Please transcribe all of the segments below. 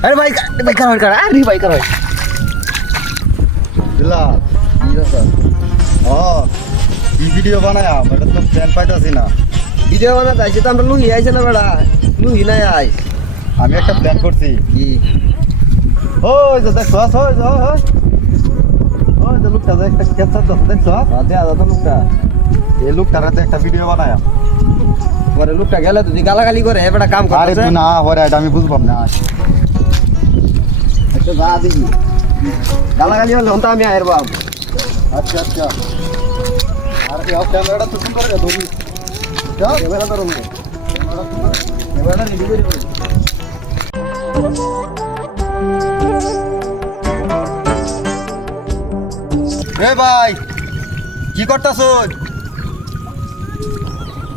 अरे भाई भाई कर अरे भाई कर भाई দিলা কি আছে কি ভিডিও বানায়া এটা তো প্ল্যান পাইতাছি না ভিডিও বানাতে আইছে তো আমরা লুহি আইছে না বেড়া লুহি নাই আই আমি একটা প্ল্যান করছি কি ওই যে দেখছ ওই যে ওই যে লোকটা যে একটা ক্যাপচার করছে দেখছ আদে আদা তো লোকটা এই লোকটার হাতে একটা ভিডিও বানায়া পরে লোকটা গেলে তুই গালাগালি করে এবারে কাম আরে করতেছে তুই না হরে এটা আমি বুঝবাম না একটা যা দেখি গালাগালি হলে হন্তা আমি আয়ের বাপ আচ্ছা আচ্ছা আর কি ক্যামেরাটা তো সুন্দর করে ধরি যাও ক্যামেরা ধরো ক্যামেরা রেডি করে এ ভাই কি করতাছ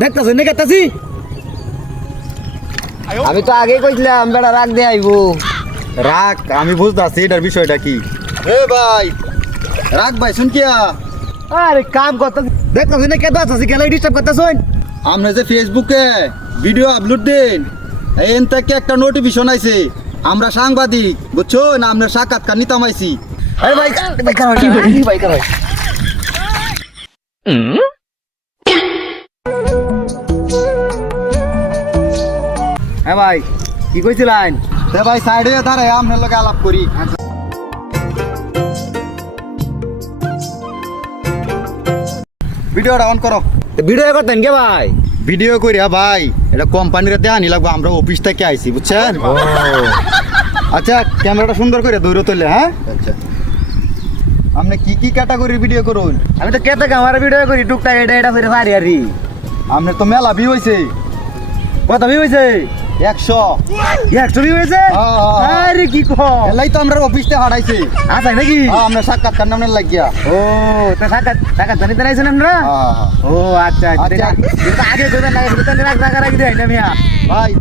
দেখতাছ নে দেখতাছি আমি তো আগেই কইছিলাম বেড়া রাগ দে আইবো রাগ আমি বুঝতাছি এটার বিষয়টা কি এ ভাই রাগ ভাই শুন কিয়া আরে কাম করতে দেখতাছ নে কেদা আছিস কেন ডিস্টার্ব করতাছ আমরা যে ফেসবুকে ভিডিও আপলোড দেন এন থেকে একটা নোটিফিকেশন আইছে আমরা সাংবাদিক বুঝছো না আমরা সাক্ষাৎকার নিতাম আইছি अरे भाई भाई कर भाई कर भाई হ্যাঁ ভাই কি কইছিলেন তে ভাই সাইডে দাঁড়ায় আমরা লগে আলাপ করি ভিডিওটা অন করো ভিডিও করতেন কে ভাই ভিডিও করিয়া ভাই এটা কোম্পানির দেহানি লাগবো আমরা অফিস থেকে আইছি বুঝছেন আচ্ছা ক্যামেরাটা সুন্দর করে দৌড়ে তুললে হ্যাঁ আচ্ছা আপনি কি কি ক্যাটাগরির ভিডিও করুন আমি তো কেতে আমার ভিডিও করি টুকটাক এটা এটা করে সারি আরি আপনার তো মেলা ভিউ হয়েছে কত ভিউ হইছে 100 100 ভিউ হইছে আরে কি কো এলাই তো আমরা অফিসতে হারাইছে আচ্ছা নাকি আমরা সাক্ষাৎকার নামে লাগিয়া ও তো টাকা জানি তো নাইছেন আমরা ও আচ্ছা আচ্ছা। এটা আগে কইবেন না এটা রাখ রাখ রাখ দেই না মিয়া ভাই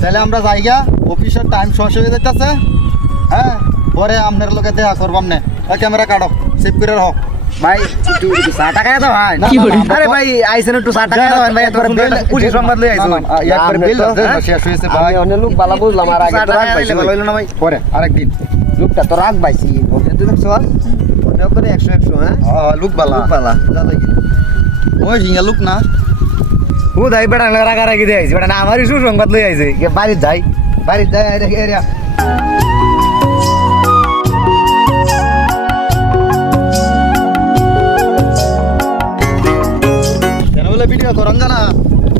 তাহলে আমরা যাইগা অফিসের টাইম শেষ হয়ে যাইতেছে হ্যাঁ পরে আপনার লোকে দেখা করবাম না ক্যামেরা কাটো সেভ করে রাখো ভাই একটু 60 টাকা দাও ভাই কি বলি? আরে ভাই আইছেন একটু 60 টাকা দাও ভাই তোর বিল পুলিশ সংবাদ লই আইছো একবার বিল শেষ হয়েছে ভাই আমি অন্য লোক বালা বুঝলাম আর আগে তো রাখ পাইছি ভালো হইলো না ভাই পরে আরেকদিন লোকটা তো রাখ পাইছি বলতে তুই দেখছ মনে করে 100 100 হ্যাঁ লুক বালা লোক বালা যা দেখি ওই হিঙ্গা লুক না ও দাই বেড়া রাখা রাখি দিয়ে আইছি বেড়া না আমারই সুসংবাদ লই আইছে কে বাড়ি যাই এরিয়া ভিডিও করেন জানা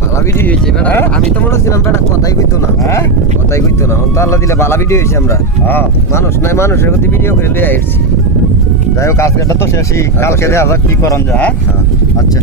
বালা ভিডিও হইছে বেড়া আমি তো মনে ছিলাম বেড়া কথাই কইতো না হ্যাঁ কথাই কইতো না অন্ত আল্লাহ দিলে বালা ভিডিও হইছে আমরা মানুষ নাই মানুষের প্রতি ভিডিও করে লই আইছি যাই হোক আজকেটা তো শেষই কালকে দেখা যাক কি করেন যা হ্যাঁ আচ্ছা